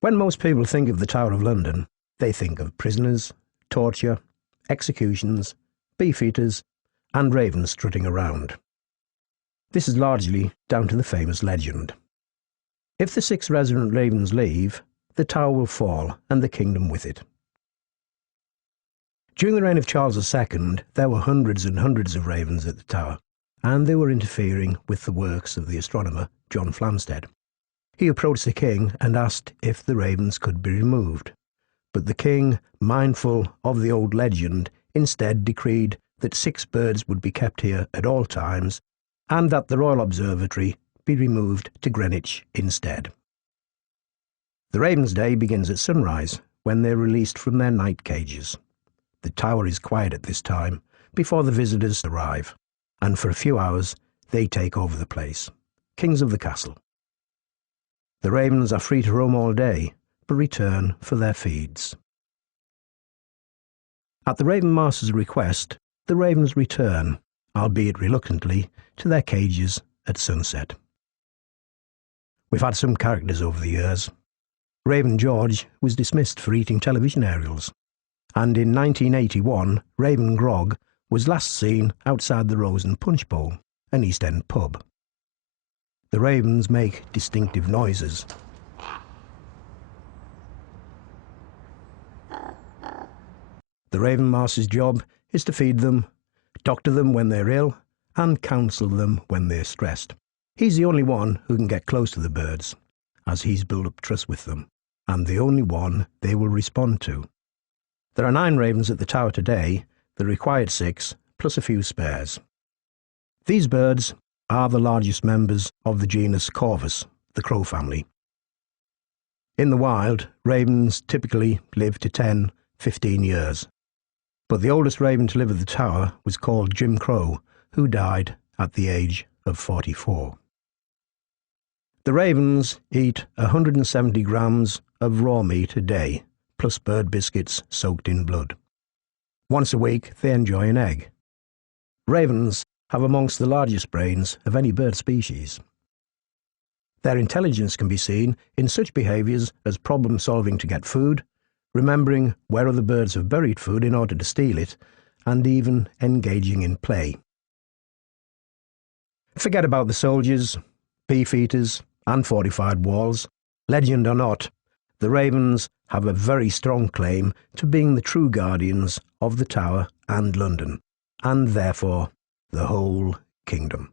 When most people think of the Tower of London, they think of prisoners, torture, executions, beefeaters, and ravens strutting around. This is largely down to the famous legend. If the 6 resident ravens leave, the tower will fall and the kingdom with it. During the reign of Charles II, there were hundreds and hundreds of ravens at the tower, and they were interfering with the works of the astronomer John Flamsteed. He approached the king and asked if the ravens could be removed, but the king, mindful of the old legend, instead decreed that 6 birds would be kept here at all times, and that the Royal Observatory be removed to Greenwich instead. The Ravens' Day begins at sunrise, when they are released from their night cages. The tower is quiet at this time, before the visitors arrive, and for a few hours they take over the place, kings of the castle. The ravens are free to roam all day, but return for their feeds. At the Raven Master's request, the ravens return, albeit reluctantly, to their cages at sunset. We've had some characters over the years. Raven George was dismissed for eating television aerials, and in 1981 Raven Grog was last seen outside the Rose and Punch Bowl, an East End pub. The ravens make distinctive noises. The Raven Master's job is to feed them, doctor them when they're ill, and counsel them when they're stressed. He's the only one who can get close to the birds, as he's built up trust with them, and the only one they will respond to. There are 9 ravens at the tower today, the required 6, plus a few spares. These birds are the largest members of the genus Corvus, the crow family. In the wild, ravens typically live to 10, 15 years. But the oldest raven to live at the tower was called Jim Crow, who died at the age of 44. The ravens eat 170 grams of raw meat a day, plus bird biscuits soaked in blood. Once a week, they enjoy an egg. Ravens have amongst the largest brains of any bird species. Their intelligence can be seen in such behaviours as problem-solving to get food, remembering where other birds have buried food in order to steal it, and even engaging in play. Forget about the soldiers, beefeaters, and fortified walls. Legend or not, the ravens have a very strong claim to being the true guardians of the Tower and London, and therefore the whole kingdom.